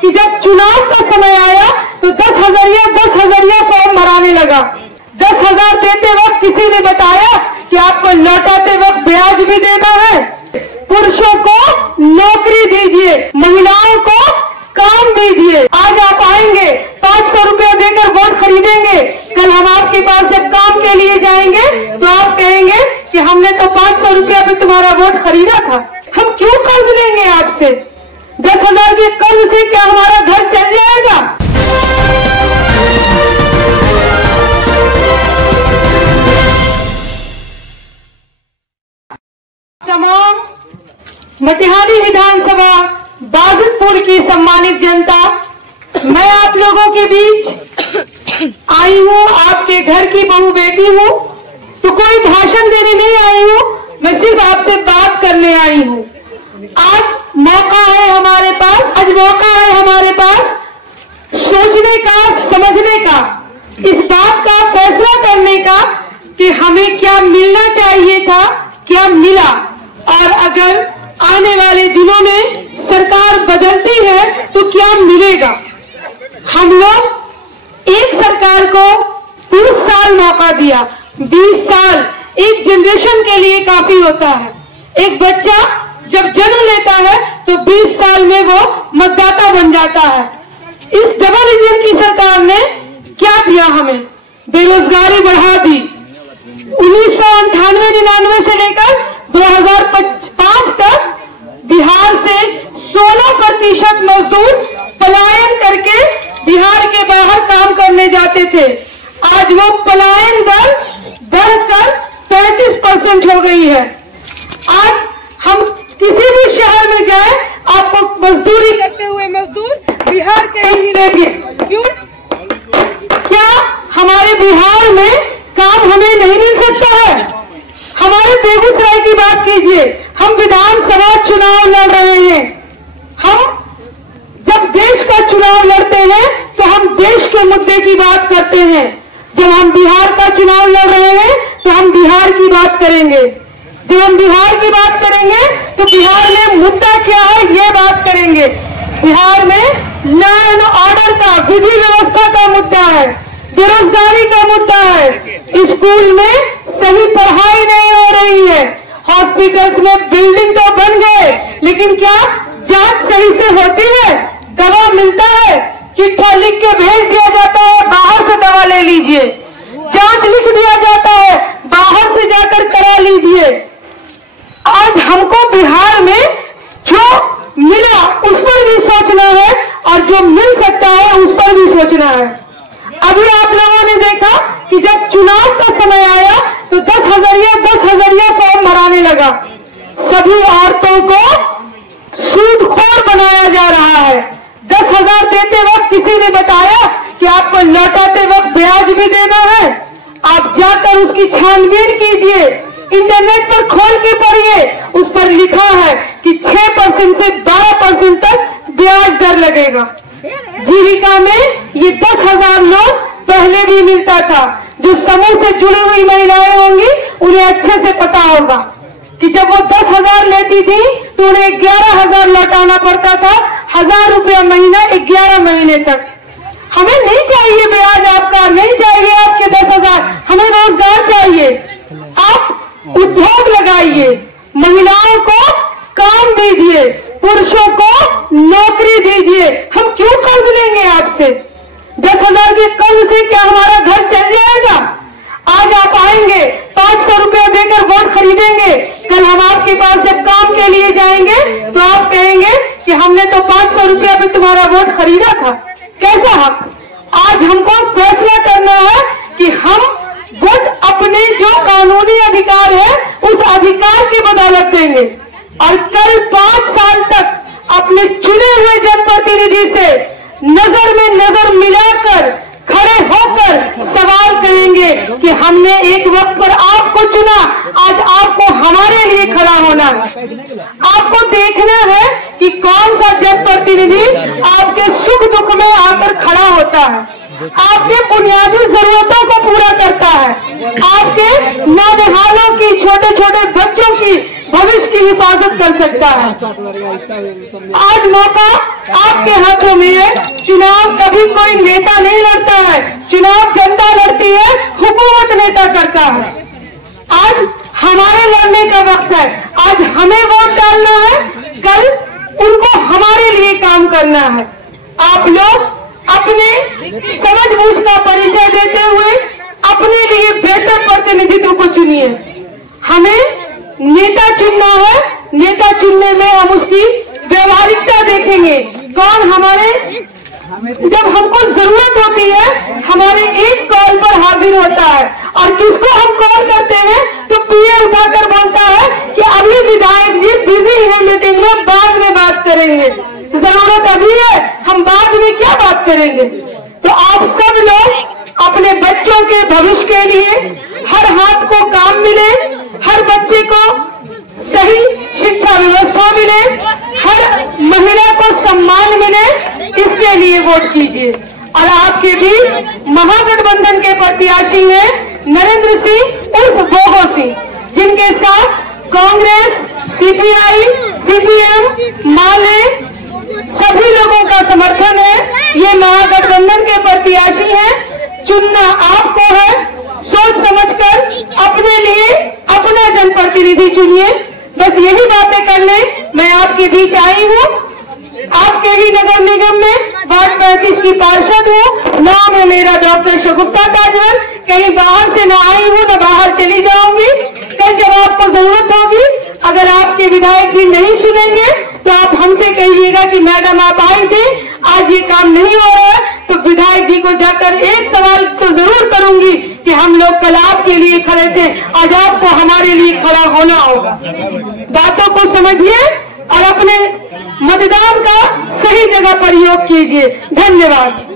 कि जब चुनाव का समय आया तो 10,000 फॉर्म भराने लगा। 10,000 देते वक्त किसी ने बताया कि आपको लौटाते वक्त ब्याज भी देना है। पुरुषों को नौकरी दीजिए, महिलाओं को काम दीजिए। आज आप आएंगे 500 रुपया देकर वोट खरीदेंगे, कल हम आपके पास जब काम के लिए जाएंगे तो आप कहेंगे कि हमने तो 500 रुपया पे तुम्हारा वोट खरीदा था। हम क्यों कर्ज लेंगे आपसे? 10,000 के कर्ज से क्या हमारा घर चल जाएगा? तमाम मटिहानी विधानसभा बाजितपुर की सम्मानित जनता, मैं आप लोगों के बीच आई हूँ, आपके घर की बहू बेटी हूँ, तो कोई भाषण देने नहीं आई हूँ, मैं सिर्फ आपसे बात करने आई हूँ। आज मौका है हमारे पास, आज मौका है हमारे पास सोचने का, समझने का, इस बात का फैसला करने का कि हमें क्या मिलना चाहिए था, क्या मिला, और अगर आने वाले दिनों में सरकार बदलती है तो क्या मिलेगा। हम लोग एक सरकार को 20 साल मौका दिया। 20 साल एक जनरेशन के लिए काफी होता है। एक बच्चा जब जन्म लेता है तो 20 साल में वो मतदाता बन जाता है। इस डबल इंजन की सरकार ने क्या दिया हमें? बेरोजगारी बढ़ा दी। 1998-99 से लेकर 2005 तक बिहार से 16% मजदूर पलायन करके बिहार के बाहर काम करने जाते थे। आज वो पलायन दर बढ़कर 35% हो गई है। आज हम किसी भी शहर में जाए, आपको मजदूरी करते हुए मजदूर बिहार के ही मिलेंगे। क्यों? क्या हमारे बिहार में काम हमें नहीं मिल सकता है? हमारे बेगूसराय की बात कीजिए, हम विधानसभा चुनाव लड़ रहे हैं। हम जब देश का चुनाव लड़ते हैं तो हम देश के मुद्दे की बात करते हैं। जब हम बिहार का चुनाव लड़ रहे हैं तो हम बिहार की बात करेंगे। जब हम बिहार की बात करेंगे तो बिहार में मुद्दा क्या है ये बात करेंगे। बिहार में लॉ एंड ऑर्डर का, विधि व्यवस्था का मुद्दा है, बेरोजगारी का मुद्दा है, स्कूल में सही पढ़ाई नहीं हो रही है, हॉस्पिटल्स में बिल्डिंग तो बन गए लेकिन क्या जांच सही से होती है? दवा मिलता है, चिट्ठा लिख के भेज दिया जाता है, बाहर से दवा ले लीजिए। जांच लिख दिया जाता है, बाहर से जाकर करा लीजिए। आज हमको बिहार में जो मिला उस पर भी सोचना है और जो मिल सकता है उस पर भी सोचना है। अभी आप लोगों ने देखा कि जब चुनाव का समय आया तो 10,000 फॉर्म भराने लगा। सभी औरतों को सूदखोर बनाया जा रहा है। 10,000 देते वक्त किसी ने बताया कि आपको लौटाते वक्त ब्याज भी देना है। आप जाकर उसकी छानबीन कीजिए, इंटरनेट पर खोल के पढ़िए, उस पर लिखा है कि 6% से 12% तक ब्याज दर लगेगा। जीविका में ये 10,000 लोग पहले भी मिलता था। जो समूह से जुड़ी हुई महिलाएं होंगी उन्हें अच्छे से पता होगा कि जब वो 10,000 लेती थी तो उन्हें 11,000 लौटाना पड़ता था। 1,000 रुपया महीना 11 महीने तक। हमें नहीं चाहिए ब्याज आपका, नहीं चाहिए आपके 10,000, हमें रोजगार चाहिए। आप उद्योग लगाइए, महिलाओं को काम दीजिए, पुरुषों को नौकरी दीजिए। हम क्यों कर्ज लेंगे आपसे? 10,000 के कर्ज से क्या हमारा घर चल जाएगा? आज आप आएंगे 500 रुपया देकर वोट खरीदेंगे, कल हम आपके पास जब काम के लिए जाएंगे तो आप कहेंगे कि हमने तो 500 रुपया पे तुम्हारा वोट खरीदा था। कैसा हक? आज हमको फैसला करना है कि हम वोट अपने जो कानूनी अधिकार है उस अधिकार की बदौलत देंगे और कल 5 साल तक अपने चुने हुए जनप्रतिनिधि से नजर में नजर मिलाकर खड़े होकर सवाल करेंगे कि हमने एक वक्त पर आपको चुना, आज आपको हमारे लिए खड़ा होना है। आपको देखना है कि कौन सा जनप्रतिनिधि आपके सुख दुख में आकर खड़ा होता है, आपके बुनियादी जरूरतों को पूरा करता है, आपके नौजवानों की, छोटे छोटे बच्चों की भविष्य की हिफाजत कर सकता है। आज मौका आपके हाथों में है। चुनाव कभी कोई नेता नहीं लड़ता है, चुनाव जनता लड़ती है, हुकूमत नेता करता है। आज हमारे लड़ने का वक्त है। आज हमें वोट डालना है, कल उनको हमारे लिए काम करना है। आप लोग अपने समझ-बूझ का परिचय देते हुए अपने लिए बेहतर प्रतिनिधित्व को चुनिए। हमें नेता चुनना है, नेता चुनने में हम उसकी व्यवहारिकता देखेंगे। कौन हमारे जब हमको जरूरत होती है हमारे एक कॉल पर हाजिर होता है, और किसको हम कॉल करते हैं तो पीए उठाकर बोलता है कि अभी विधायक जी बिजी है मीटिंग में, बाद में बात करेंगे। जरूरत अभी है, हम बाद में क्या बात करेंगे। तो आप सब लोग अपने बच्चों के भविष्य के लिए हर हाथ को काम मिले, हर बच्चे को सही शिक्षा व्यवस्था मिले, हर महिला को सम्मान मिले, इसके लिए वोट कीजिए। और आपके बीच महागठबंधन के प्रत्याशी हैं नरेंद्र सिंह उर्फ बोगो सिंह, जिनके साथ कांग्रेस, सीपीआई, सीपीएम, माले सभी लोगों का समर्थन है। ये महागठबंधन के प्रत्याशी हैं। चुनना आपको है। सोच समझकर अपने लिए अपना जनप्रतिनिधि चुनिए। बस यही बातें करने मैं आपके बीच आई हूँ। आपके ही नगर निगम में वार्ड 35 की पार्षद हूँ। नाम है मेरा डॉक्टर शगुफ्ता काजल। कहीं बाहर से न आई हूँ, न बाहर चली जाऊंगी। कल जब आपको जरूरत होगी, अगर आपके विधायक जी नहीं सुनेंगे तो आप हमसे कहिएगा कि मैडम आप आई थी, आज ये काम नहीं हो रहा है। तो विधायक जी को जाकर एक सवाल तो जरूर करूंगी कि हम लोग कल आपके लिए खड़े थे, आज आपको हमारे लिए खड़ा होना होगा। बातों को समझिए और अपने मतदान का सही जगह प्रयोग कीजिए। धन्यवाद।